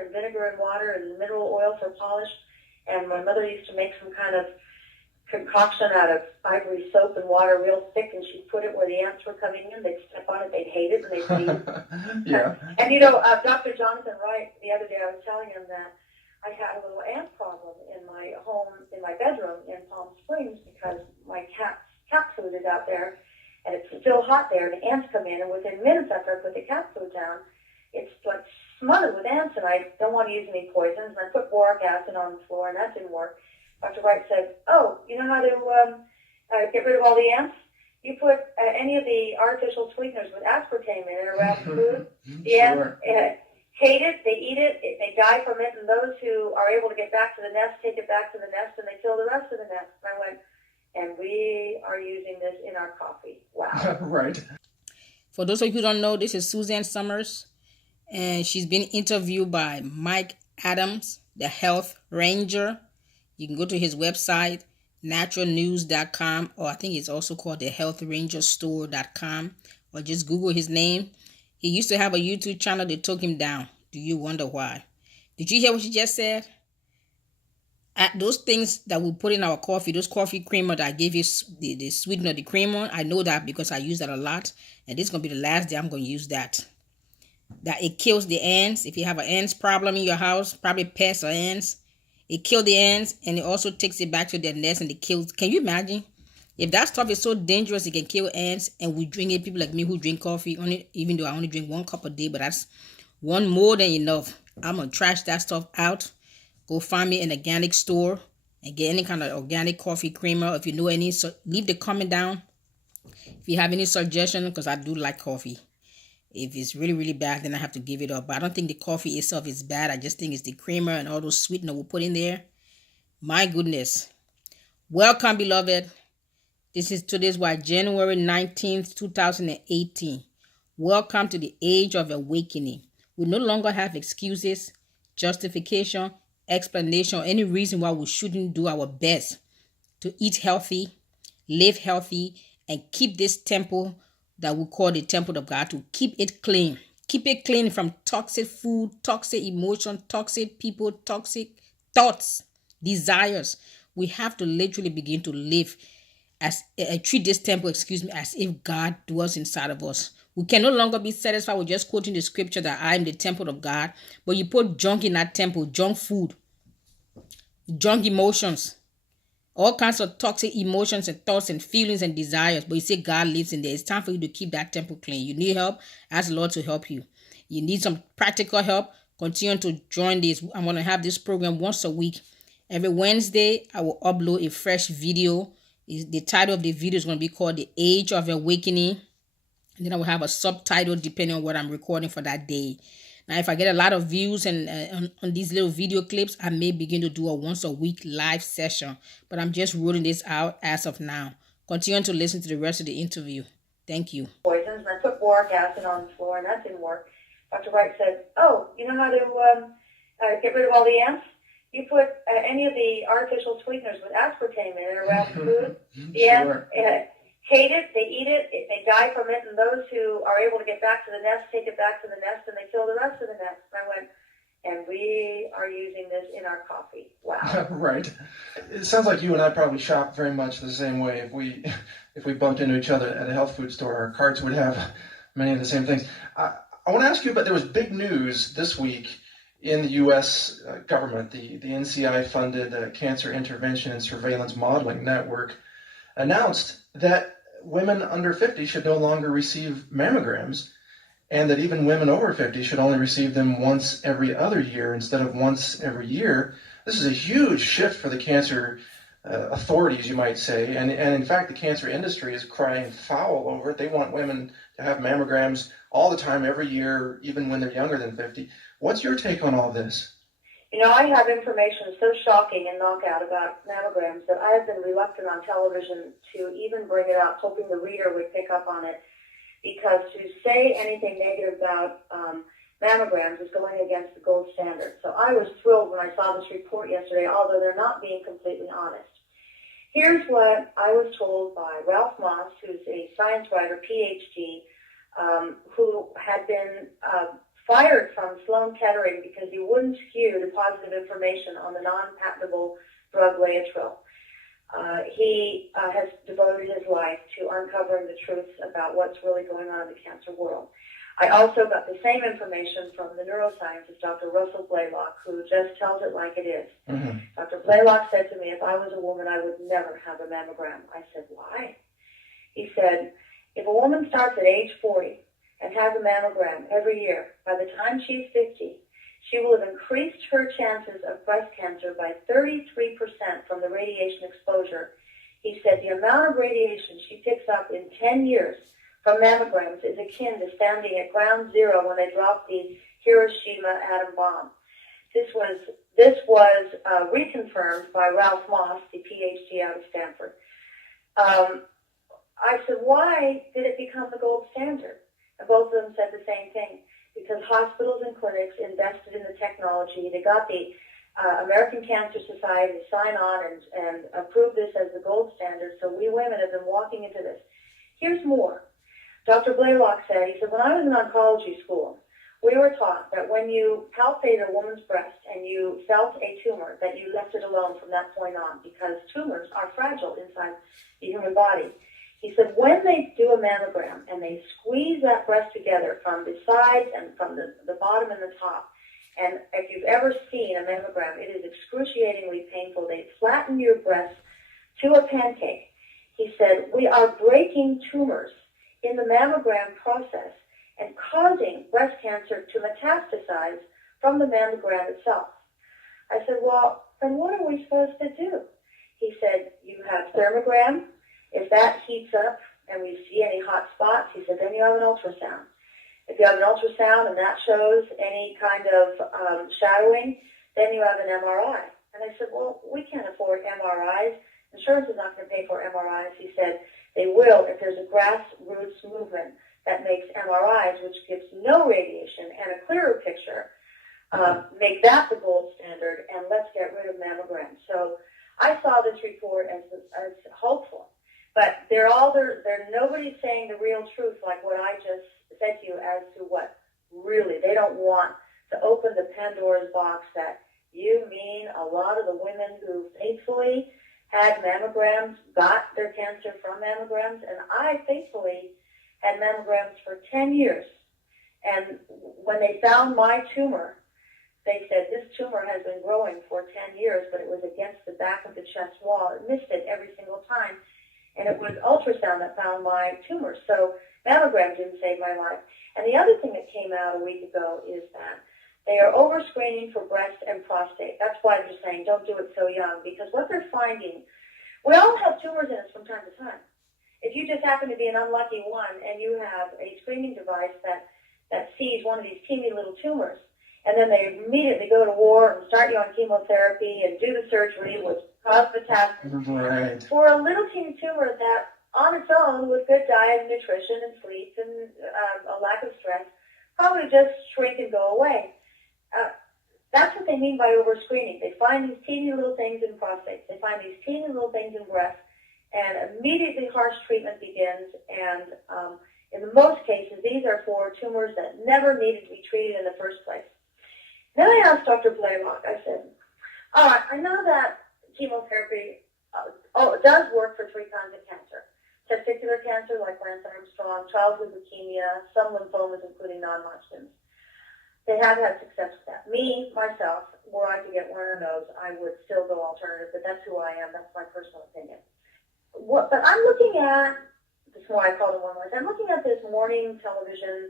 and vinegar and water and mineral oil for polish. And my mother used to make some kind of concoction out of ivory soap and water real thick, and she'd put it where the ants were coming in. They'd step on it, they'd hate it, and they'd leave. Yeah. And Dr. Jonathan Wright, the other day I was telling him that I had a little ant problem in my home, in my bedroom in Palm Springs, because my cat food is out there, and it's still hot there, and the ants come in, and within minutes after I put the cat food down, it's like smothered with ants, and I don't want to use any poisons, and I put boric acid on the floor, and that didn't work. Dr. Wright said, oh, you know how to get rid of all the ants? You put any of the artificial sweeteners with aspartame in it around food. The ants hate it, they eat it, they die from it, and those who are able to get back to the nest take it back to the nest, and they kill the rest of the nest. And I went, and we are using this in our coffee. Wow. Right. For those of you who don't know, this is Suzanne Summers, and she's been interviewed by Mike Adams, the Health Ranger. You can go to his website, naturalnews.com, or I think it's also called the healthrangerstore.com, or just Google his name. He used to have a YouTube channel that took him down. Do you wonder why? Did you hear what she just said? Those things that we put in our coffee, those coffee creamer that I gave you, the sweetener, the creamer, I know that because I use that a lot. And this is going to be the last day I'm going to use that. That it kills the ants. If you have an ants problem in your house, probably pests or ants, it kills the ants, and it also takes it back to their nest and it kills. Can you imagine? If that stuff is so dangerous, it can kill ants, and we drink it, people like me who drink coffee, even though I only drink 1 cup a day, but that's one more than enough. I'm going to trash that stuff out. Go find me an organic store and get any kind of organic coffee creamer. If you know any, so leave the comment down. If you have any suggestion, because I do like coffee. If it's really, really bad, then I have to give it up. But I don't think the coffee itself is bad. I just think it's the creamer and all those sweetener we put in there. My goodness. Welcome, beloved. Today's January 19th, 2018. Welcome to the age of awakening. We no longer have excuses, justification, explanation, or any reason why we shouldn't do our best to eat healthy, live healthy, and keep this temple that we call the temple of God, to keep it clean. Keep it clean from toxic food, toxic emotion, toxic people, toxic thoughts, desires. We have to literally begin to live treat this temple, as if God dwells inside of us. We can no longer be satisfied with just quoting the scripture that I am the temple of God, but you put junk in that temple, junk food, junk emotions, all kinds of toxic emotions and thoughts and feelings and desires, but you say God lives in there. It's time for you to keep that temple clean. You need help, ask the Lord to help you. You need some practical help, continue to join this. I'm going to have this program once a week. Every Wednesday, I will upload a fresh video. The title of the video is going to be called The Age of Awakening. And then I will have a subtitle depending on what I'm recording for that day. Now, if I get a lot of views and on these little video clips, I may begin to do a once a week live session. But I'm just rolling this out as of now. Continue to listen to the rest of the interview. Thank you. Poisons, and I put boric acid on the floor, and that didn't work. Dr. Wright said, oh, you know how to get rid of all the ants? You put any of the artificial sweeteners with aspartame in it around food. The ants hate it, they eat it, they die from it, and those who are able to get back to the nest take it back to the nest, and they kill the rest of the nest. And I went, and we are using this in our coffee. Wow. Right. It sounds like you and I probably shop very much the same way. If we bumped into each other at a health food store, our carts would have many of the same things. I want to ask you about, there was big news this week in the U.S. government. The NCI-funded Cancer Intervention and Surveillance Modeling Network announced that women under 50 should no longer receive mammograms, and that even women over 50 should only receive them once every other year instead of once every year. This is a huge shift for the cancer authorities, you might say, and in fact the cancer industry is crying foul over it. They want women to have mammograms all the time, every year, even when they're younger than 50. What's your take on all this? You know, I have information so shocking and knockout about mammograms that I have been reluctant on television to even bring it up, hoping the reader would pick up on it, because to say anything negative about mammograms is going against the gold standard. So I was thrilled when I saw this report yesterday, although they're not being completely honest. Here's what I was told by Ralph Moss, who's a science writer, PhD, who had been fired from Sloan Kettering because he wouldn't skew the positive information on the non-patentable drug Laetrile. He has devoted his life to uncovering the truths about what's really going on in the cancer world. I also got the same information from the neuroscientist, Dr. Russell Blaylock, who just tells it like it is. Mm-hmm. Dr. Blaylock said to me, if I was a woman, I would never have a mammogram. I said, why? He said, if a woman starts at age 40 and has a mammogram every year, by the time she's 50, she will have increased her chances of breast cancer by 33% from the radiation exposure. He said the amount of radiation she picks up in 10 years from mammograms is akin to standing at ground zero when they dropped the Hiroshima atom bomb. This was reconfirmed by Ralph Moss, the PhD out of Stanford. I said, why did it become the gold standard? And both of them said the same thing. Because hospitals and clinics invested in the technology. They got the American Cancer Society to sign on and approve this as the gold standard. So we women have been walking into this. Here's more. Dr. Blaylock said, he said, when I was in oncology school, we were taught that when you palpated a woman's breast and you felt a tumor, that you left it alone from that point on because tumors are fragile inside the human body. He said when they do a mammogram and they squeeze that breast together from the sides and from the bottom and the top, and if you've ever seen a mammogram, it is excruciatingly painful. They flatten your breast to a pancake. He said, we are breaking tumors in the mammogram process and causing breast cancer to metastasize from the mammogram itself. I said, well, then what are we supposed to do? He said, you have thermogram. If that heats up and we see any hot spots, he said, then you have an ultrasound. If you have an ultrasound and that shows any kind of shadowing, then you have an MRI. And I said, well, we can't afford MRIs. Insurance is not going to pay for MRIs. He said, they will if there's a grassroots movement that makes MRIs, which gives no radiation and a clearer picture. Make that the gold standard, and let's get rid of mammograms. So I saw this report as hopeful. But nobody's saying the real truth like what I just said to you as to what really, they don't want to open the Pandora's box that you mean a lot of the women who faithfully had mammograms got their cancer from mammograms, and I faithfully had mammograms for 10 years. And when they found my tumor, they said this tumor has been growing for 10 years, but it was against the back of the chest wall. It missed it every single time. And it was ultrasound that found my tumor. So mammogram didn't save my life. And the other thing that came out a week ago is that they are over-screening for breast and prostate. That's why they're saying don't do it so young, because what they're finding, we all have tumors in us from time to time. If you just happen to be an unlucky one and you have a screening device that sees one of these teeny little tumors, and then they immediately go to war and start you on chemotherapy and do the surgery, which cause metastasis. Right. For a little teeny tumor that, on its own, with good diet and nutrition and sleep and a lack of stress, probably just shrink and go away. That's what they mean by over-screening. They find these teeny little things in prostate. They find these teeny little things in breast, and immediately harsh treatment begins. And in most cases, these are for tumors that never needed to be treated in the first place. Then I asked Dr. Blaylock, I said, all right, I know that chemotherapy does work for 3 kinds of cancer. Testicular cancer, like Lance Armstrong, childhood leukemia, some lymphomas, including non-Hodgkin's. They have had success with that. Me, myself, were I to get one of those, I would still go alternative, but that's who I am. That's my personal opinion. But I'm looking at, this is why I called it one voice, I'm looking at this morning television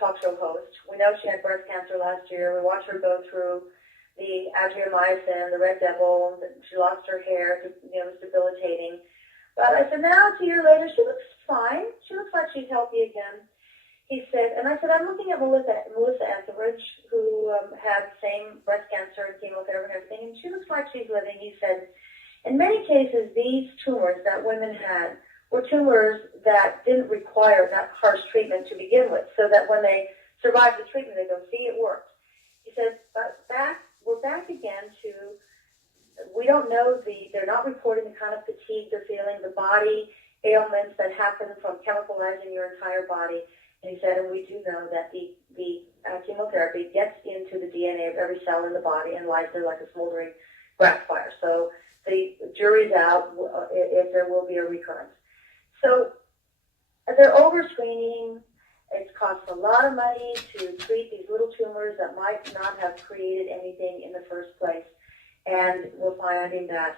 talk show host. We know she had breast cancer last year. We watched her go through the adriamycin, the red devil, she lost her hair, it was debilitating. But I said, now, 2 years later, she looks fine. She looks like she's healthy again. He said, and I said, I'm looking at Melissa Etheridge, who had the same breast cancer and chemotherapy and everything, and she looks like she's living. He said, in many cases, these tumors that women had were tumors that didn't require that harsh treatment to begin with, so that when they survived the treatment, they go, see, it worked. He said, but we're back again to, we don't know, they're not reporting the kind of fatigue they're feeling, the body ailments that happen from chemicalizing your entire body. And he said, and we do know that the chemotherapy gets into the DNA of every cell in the body and lies there like a smoldering grass fire. So the jury's out if there will be a recurrence. So they're over-screening. It costs a lot of money to treat these little tumors that might not have created anything in the first place. And we're finding that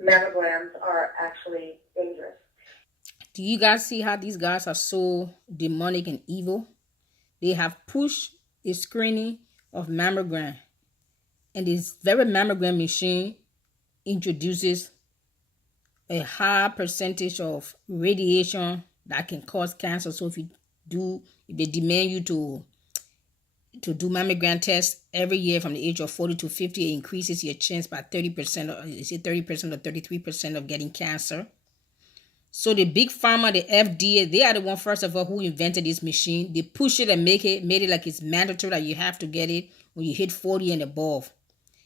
mammograms are actually dangerous. Do you guys see how these guys are so demonic and evil? They have pushed the screening of mammogram. And this very mammogram machine introduces a high percentage of radiation that can cause cancer. So if they demand you to do mammogram tests every year from the age of 40 to 50, it increases your chance by 30%, or is it 30% or 33% of getting cancer. So the big pharma, the FDA, they are the one, first of all, who invented this machine. They push it and made it like it's mandatory that you have to get it when you hit 40 and above.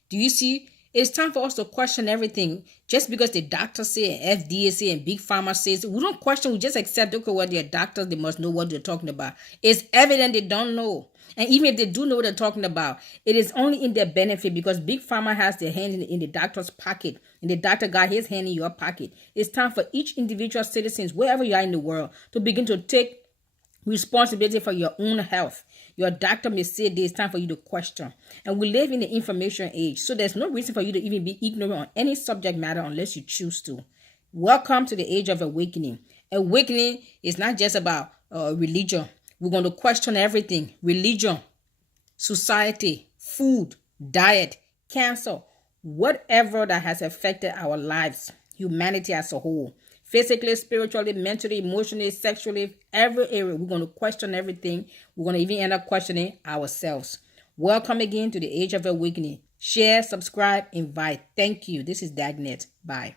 Do you see? It's time for us to question everything. Just because the doctors say and FDA say and big pharma says, we don't question, we just accept, okay, well, they're doctors, they must know what they're talking about. It's evident they don't know. And even if they do know what they're talking about, it is only in their benefit, because big pharma has their hand in the doctor's pocket, and the doctor got his hand in your pocket. It's time for each individual citizens, wherever you are in the world, to begin to take responsibility for your own health. Your doctor may say this, it's time for you to question. And we live in the information age, so there's no reason for you to even be ignorant on any subject matter unless you choose to. Welcome to the age of awakening. Awakening is not just about religion. We're going to question everything: religion, society, food, diet, cancer, whatever that has affected our lives, humanity as a whole. Physically, spiritually, mentally, emotionally, sexually, every area. We're going to question everything. We're going to even end up questioning ourselves. Welcome again to the Age of Awakening. Share, subscribe, invite. Thank you. This is Dagnet. Bye.